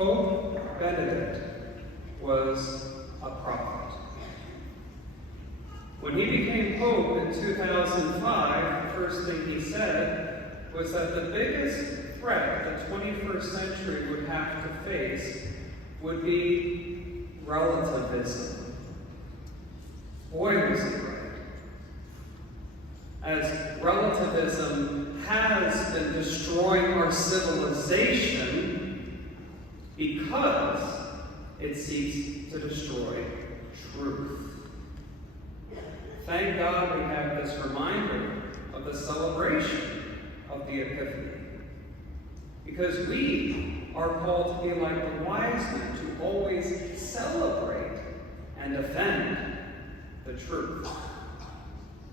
Pope Benedict was a prophet. When he became Pope in 2005, the first thing he said was that the biggest threat the 21st century would have to face would be relativism. Boy, was he right. As relativism has been destroying our civilization because it seeks to destroy truth. Thank God we have this reminder of the celebration of the Epiphany. Because we are called to be like the wise men, to always celebrate and defend the truth.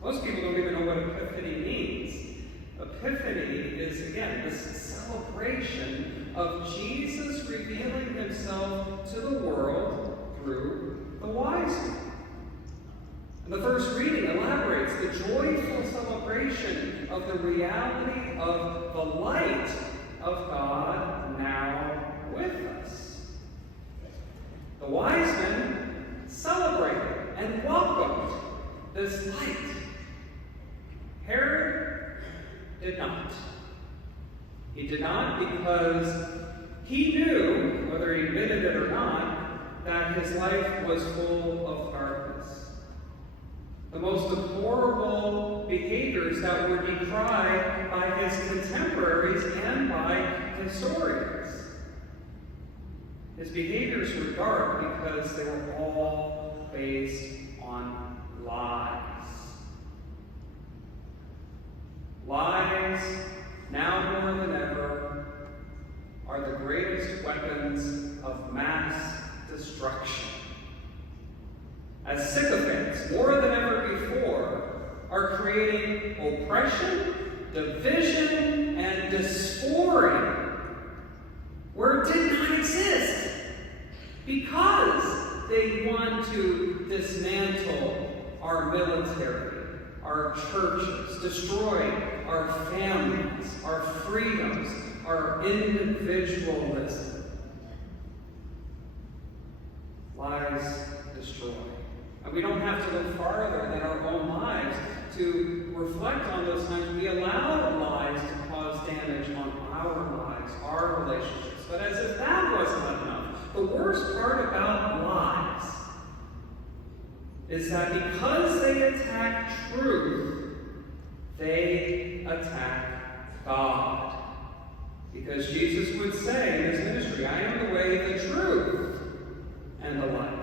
Most people don't even know what Epiphany means. Epiphany is, again, this celebration of Jesus revealing himself to the world through the wise men. And the first reading elaborates the joyful celebration of the reality of the light of God now with us. The wise men celebrated and welcomed this light. Herod did not. He did not because he knew, whether he admitted it or not, that his life was full of darkness. The most deplorable behaviors that were decried by his contemporaries and by historians. His behaviors were dark because they were all based on lies. Lies, now more than ever, are the greatest weapons of mass destruction. As sycophants, more than ever before, are creating oppression, division, and dysphoria where it did not exist, because they want to dismantle our military, our churches, destroy our families, our freedoms, our individualism. Lies destroy. And we don't have to look farther than our own lives to reflect on those times we allow lies to cause damage on our lives, our relationships. But as if that wasn't enough, the worst part about lies is that because they attack truth, they attack God. Because Jesus would say in his ministry, I am the way, the truth, and the life.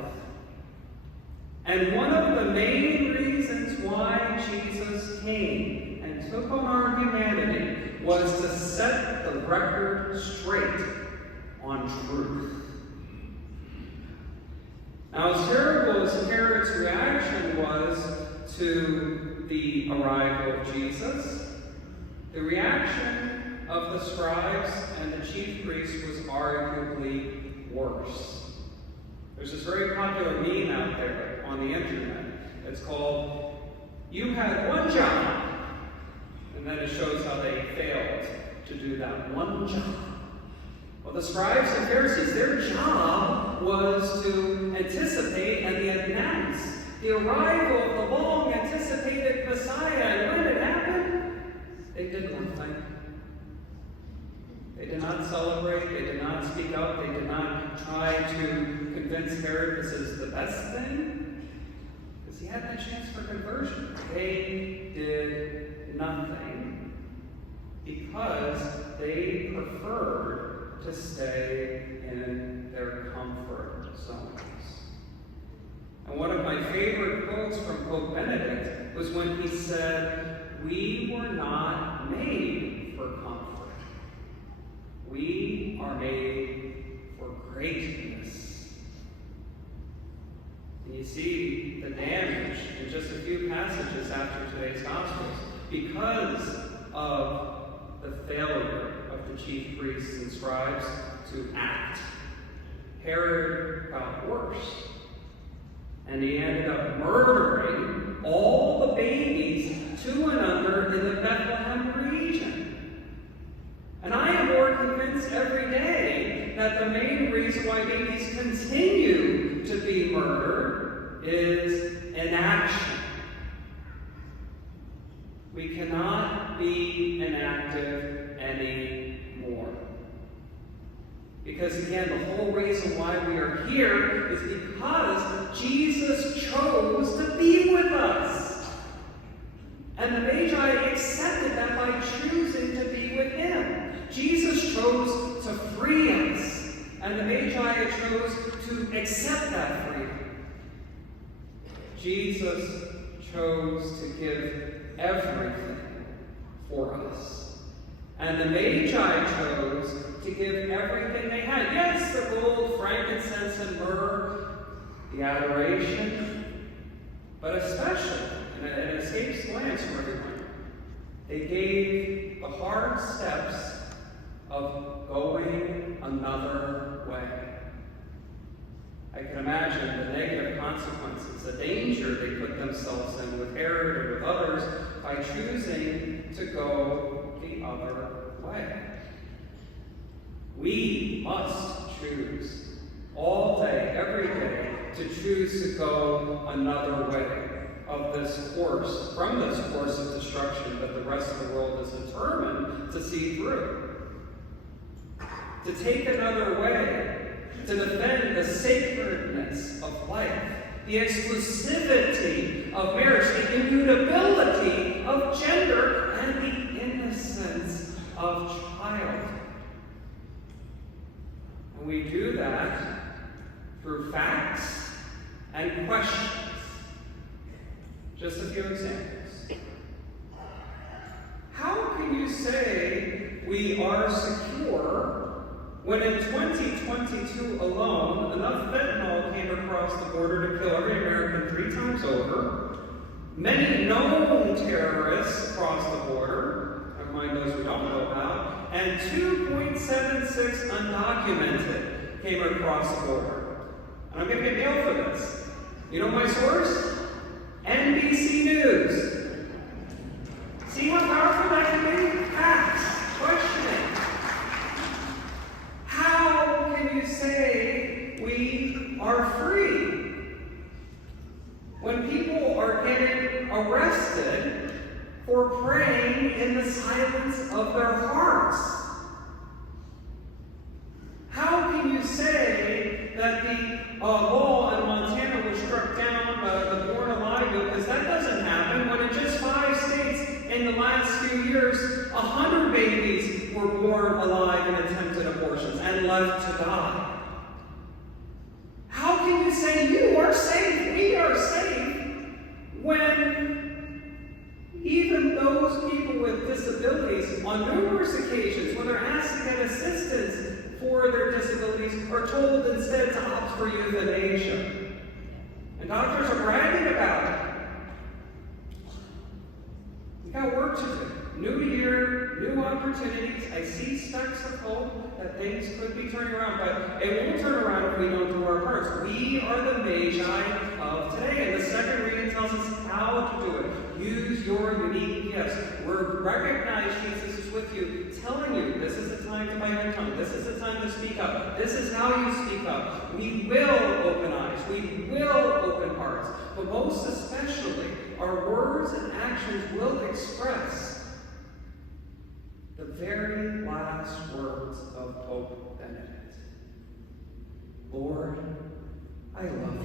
And one of the main reasons why Jesus came and took on our humanity was to set the record straight on truth. Now, as terrible as Herod's reaction was to the arrival of Jesus, the reaction of the scribes and the chief priests was arguably worse. There's this very popular meme out there on the internet. It's called, "You had one job," and then it shows how they failed to do that one job. Well, the scribes and Pharisees, their job was to anticipate and announce the arrival of the long-anticipated Messiah. And when it happened, they did nothing. They did not celebrate. They did not speak up. They did not try to convince Herod this is the best thing, because he had that chance for conversion. They did nothing because they preferred to stay in their comfort zones. And one of my favorite quotes from Pope Benedict was when he said, "We were not made for comfort. We are made for greatness." And you see the damage in just a few passages after today's Gospels because of the failure of the chief priests and scribes to act. Herod got worse, and he ended up murdering all the babies 2 and under in the Bethlehem region. And I am more convinced every day that the main reason we cannot be inactive anymore. Because again, the whole reason why we are here is because Jesus chose to be with us. And the Magi accepted that by choosing to be with him. Jesus chose to free us, and the Magi chose to accept that freedom. Jesus chose to give everything for us. And the Magi chose to give everything they had. Yes, the gold, frankincense, and myrrh, the adoration, but especially, and it escapes glance from everyone, they gave the hard steps of going another way. I can imagine the negative consequences, the danger they put themselves in with Herod and with others by choosing to go the other way. We must choose all day, every day, to choose to go another way of this course, from this course of destruction that the rest of the world is determined to see through. To take another way, to defend the sacredness of life, the exclusivity of marriage, the immutability of gender, and the innocence of childhood. And we do that through facts and questions. Just a few examples. How can you say we are secure when in 2022 alone, enough fentanyl came across the border to kill every American 3 times over, many known terrorists across the border, never mind those we don't know about, and 2.76 undocumented came across the border. And I'm going to get nailed for this. You know my source? NBC News. See how powerful that can be? Facts. Questioning. How can you say we are free when people are getting arrested for praying in the silence of their hearts? How can you say that the law in Montana was struck down, the Born Alive bill, because that doesn't happen when in just 5 states in the last few years, 100 babies were born alive in attempted abortions and left to die? How can you say you are safe, we are safe, when even those people with disabilities, on numerous occasions, when they're asked to get assistance for their disabilities, are told instead to opt for euthanasia? And doctors are bragging about it. We've got work to do. New year, new opportunities. I see specks of hope that things could be turning around, but it won't turn around if we don't do our parts. We are the Magi of today, and the second reading tells us how to do it. Use your unique gifts. Recognize Jesus is with you, telling you this is the time to bite your tongue. This is the time to speak up. This is how you speak up. We will open eyes. We will open hearts. But most especially, our words and actions will express the very last words of Pope Benedict. Lord, I love you.